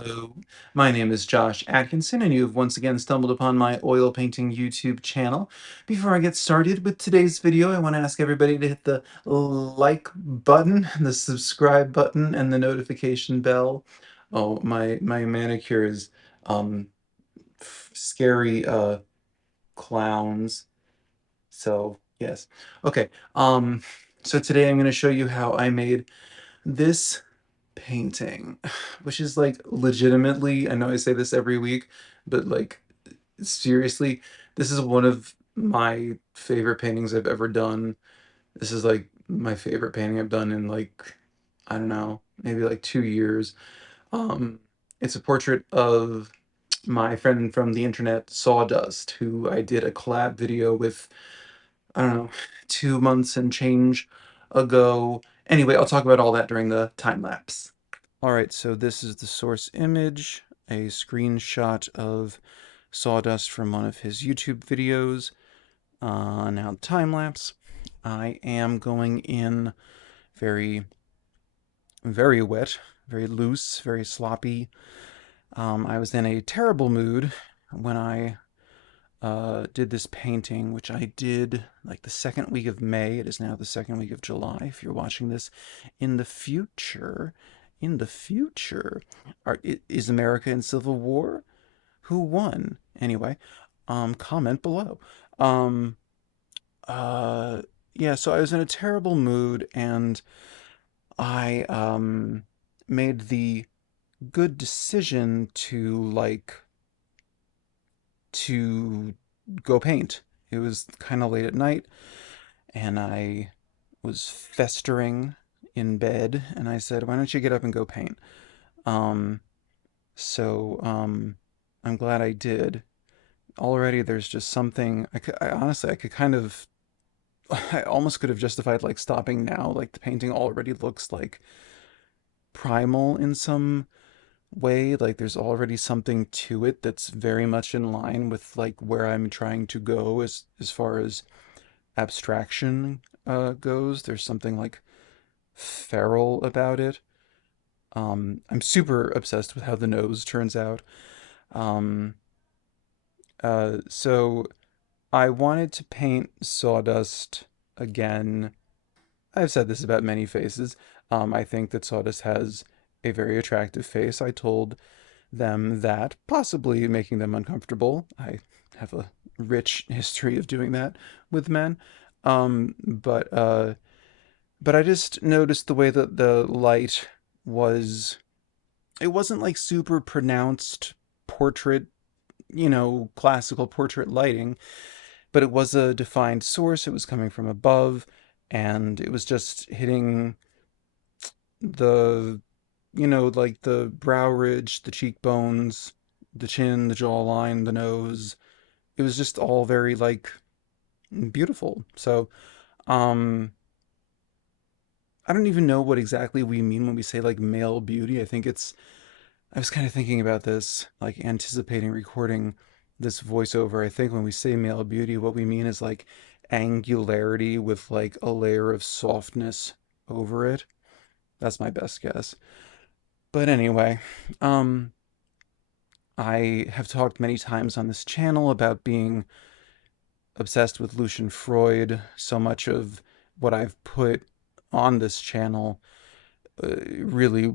Hello, my name is Josh Atkinson, and you have once again stumbled upon my oil painting YouTube channel. Before I get started with today's video, I want to ask everybody to hit the like button, the subscribe button, and the notification bell. Oh, my manicure is um scary clowns. So yes. Okay. So today I'm going to show you how I made this painting, which is like legitimately, I know I say this every week, but like seriously, this is one of my favorite paintings I've ever done. This is like my favorite painting I've done in like, I don't know, maybe like 2 years. Um, it's a portrait of my friend from the internet, Sawdust, who I did a collab video with, I don't know, 2 months and change ago. Anyway, I'll talk about all that during the time lapse. All right, so this is the source image, a screenshot of Sawdust from one of his YouTube videos. Now time lapse. I am going in very, very wet, very loose, very sloppy. I was in a terrible mood when I did this painting, which I did like the second week of May. It is now the second week of July. If you're watching this in the future, is America in civil war? Who won? Anyway, comment below. Um, uh, yeah, so I was in a terrible mood and I made the good decision to go paint. It was kind of late at night, and I was festering in bed, and I said, "Why don't you get up and go paint?" Um, so I'm glad I did. Already, there's just something I honestly I could kind of I almost could have justified like stopping now. Like the painting already looks like primal in some way. Like there's already something to it that's very much in line with like where I'm trying to go as far as abstraction goes. There's something like feral about it. I'm super obsessed with how the nose turns out. Um, so I wanted to paint Sawdust again. I've said this about many faces. I think that Sawdust has a very attractive face. I told them that, possibly making them uncomfortable. I have a rich history of doing that with men. Um, but uh, but I just noticed the way that the light was. It wasn't like super pronounced portrait, classical portrait lighting, but it was a defined source. It was coming from above, and it was just hitting the, like the brow ridge, the cheekbones, the chin, the jawline, the nose. It was just all very like beautiful. So, um, I don't even know what exactly we mean when we say like male beauty. I was kind of thinking about this, like anticipating recording this voiceover. I think when we say male beauty, what we mean is like angularity with like a layer of softness over it. That's my best guess. But anyway, um, I have talked many times on this channel about being obsessed with Lucian Freud. So much of what I've put on this channel really,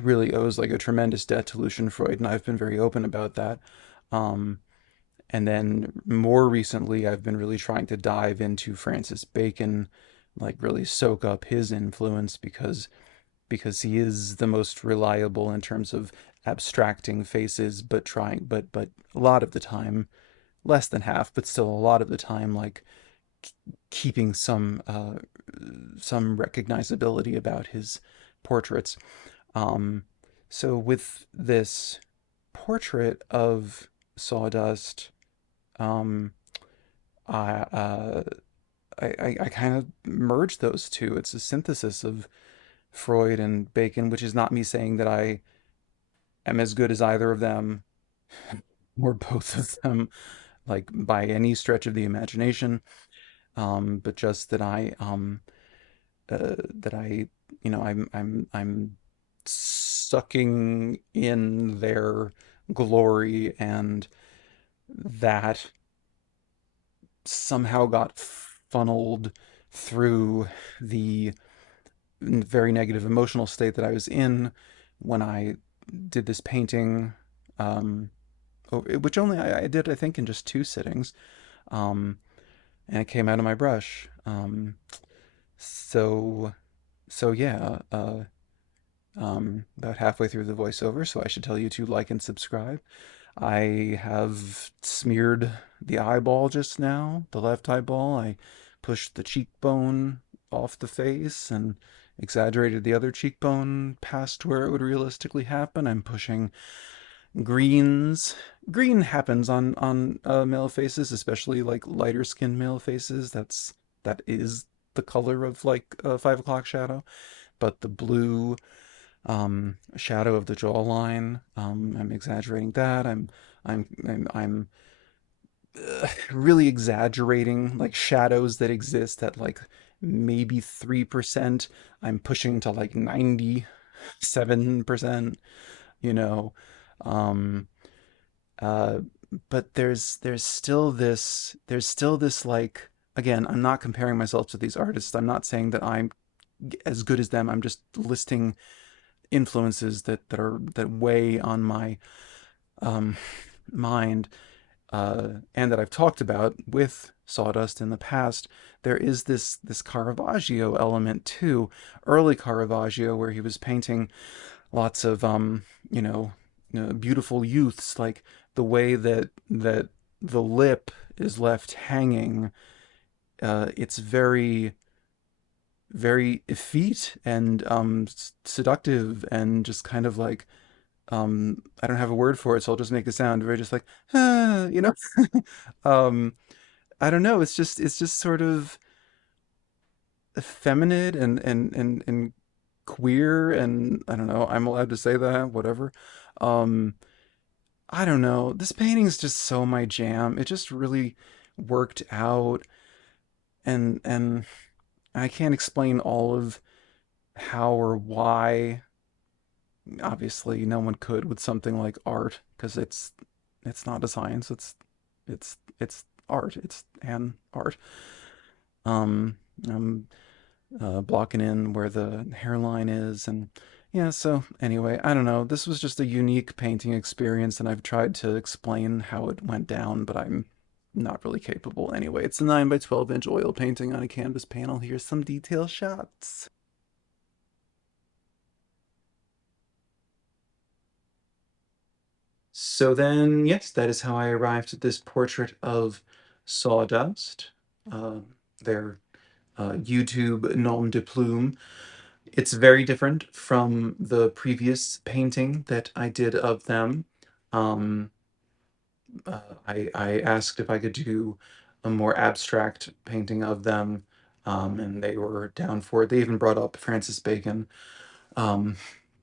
really owes like a tremendous debt to Lucian Freud, and I've been very open about that. Um, and then more recently, I've been really trying to dive into Francis Bacon, like really soak up his influence because he is the most reliable in terms of abstracting faces, but but a lot of the time, less than half, but still a lot of the time, like keeping some recognizability about his portraits. Um, so with this portrait of Sawdust, um, I, uh, I kind of merged those two. It's a synthesis of Freud and Bacon, which is not me saying that I am as good as either of them or both of them, like by any stretch of the imagination. But just that that I, I'm sucking in their glory, and that somehow got funneled through the very negative emotional state that I was in when I did this painting, um, which only I did, I think, in just two sittings, um, and it came out of my brush. So, so yeah, about halfway through the voiceover, so I should tell you to like and subscribe. I have smeared the eyeball just now, the left eyeball. I pushed the cheekbone off the face and exaggerated the other cheekbone past where it would realistically happen. I'm pushing greens. Green happens on male faces, especially like lighter skinned male faces. That is the color of like a 5 o'clock shadow. But the blue shadow of the jawline, I'm exaggerating that. I'm really exaggerating like shadows that exist at like maybe 3%. I'm pushing to like 97%, you know. Um, uh, but there's still this like, again, I'm not comparing myself to these artists. I'm not saying that I'm as good as them. I'm just listing influences that weigh on my um, mind, and that I've talked about with sawdust in the past. There is this Caravaggio element too, early Caravaggio, where he was painting lots of you know, beautiful youths, like the way that the lip is left hanging. It's very very effete and seductive, and just kind of like, I don't have a word for it, so I'll just make a sound very just like, ah, you know. um I don't know, it's just sort of effeminate and queer, and I don't know, I'm allowed to say that, whatever. um I don't know, this painting's just so my jam. It just really worked out, and I can't explain all of how or why. Obviously no one could with something like art, because it's not a science. It's art. It's an art. I'm blocking in where the hairline is, and yeah. So anyway, I don't know, this was just a unique painting experience, and I've tried to explain how it went down, but I'm not really capable. Anyway, it's a 9 by 12 inch oil painting on a canvas panel. Here's some detail shots. So then, yes, that is how I arrived at this portrait of Sawdust, uh, their YouTube nom de plume. It's very different from the previous painting that I did of them. Um, I asked if I could do a more abstract painting of them, and they were down for it. They even brought up Francis Bacon, um,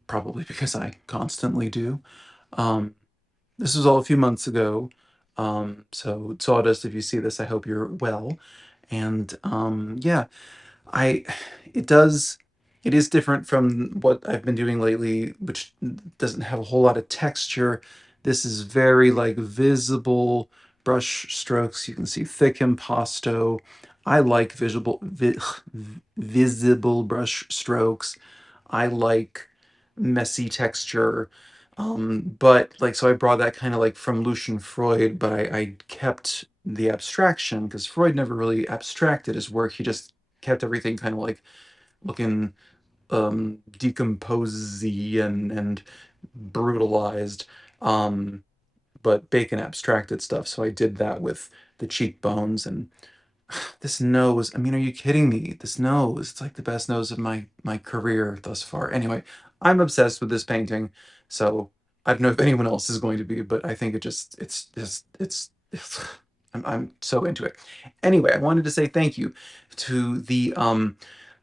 probably because I constantly do. Um, This was all a few months ago. So Sawdust, if you see this, I hope you're well. And yeah, I it does it is different from what I've been doing lately, which doesn't have a whole lot of texture. This is very like visible brush strokes. You can see thick impasto. I like visible brush strokes. I like messy texture. But like, so I brought that kind of like from Lucian Freud, but I kept the abstraction, because Freud never really abstracted his work. He just kept everything kind of like looking decomposy and brutalized. But Bacon abstracted stuff, so I did that with the cheekbones. And this nose, I mean, are you kidding me? This nose, it's like the best nose of my career thus far. Anyway, I'm obsessed with this painting, so I don't know if anyone else is going to be, but I think it's I'm so into it. Anyway, I wanted to say thank you to the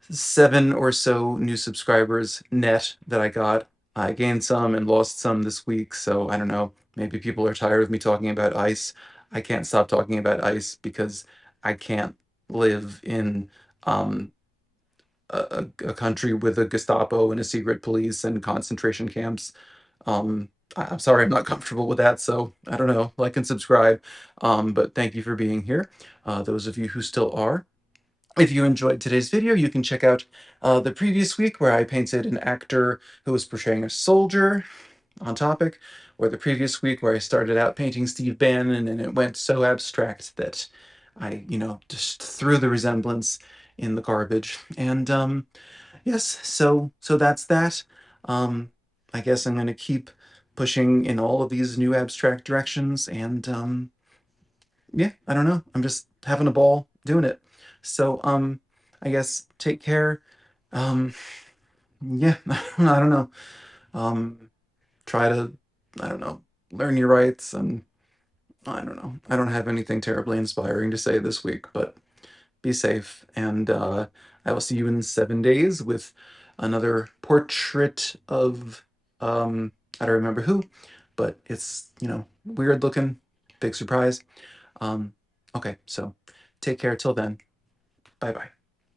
7 or so new subscribers net that I got. I gained some and lost some this week, so I don't know. Maybe people are tired of me talking about ice. I can't stop talking about ice because I can't live in um, a country with a Gestapo and a secret police and concentration camps. I'm sorry, I'm not comfortable with that, so I don't know, like and subscribe. But thank you for being here, those of you who still are. If you enjoyed today's video, you can check out the previous week where I painted an actor who was portraying a soldier on topic, or the previous week where I started out painting Steve Bannon and it went so abstract that I, just threw the resemblance in the garbage. And yes, so that's that. Um, I guess I'm going to keep pushing in all of these new abstract directions, and yeah, I don't know. I'm just having a ball doing it. So I guess take care. Um, yeah, I don't know. Um, try to, I don't know, learn your rights, and I don't know. I don't have anything terribly inspiring to say this week, but be safe, and I will see you in 7 days with another portrait of I don't remember who, but it's, weird looking, big surprise. Um, okay, so take care till then. Bye bye.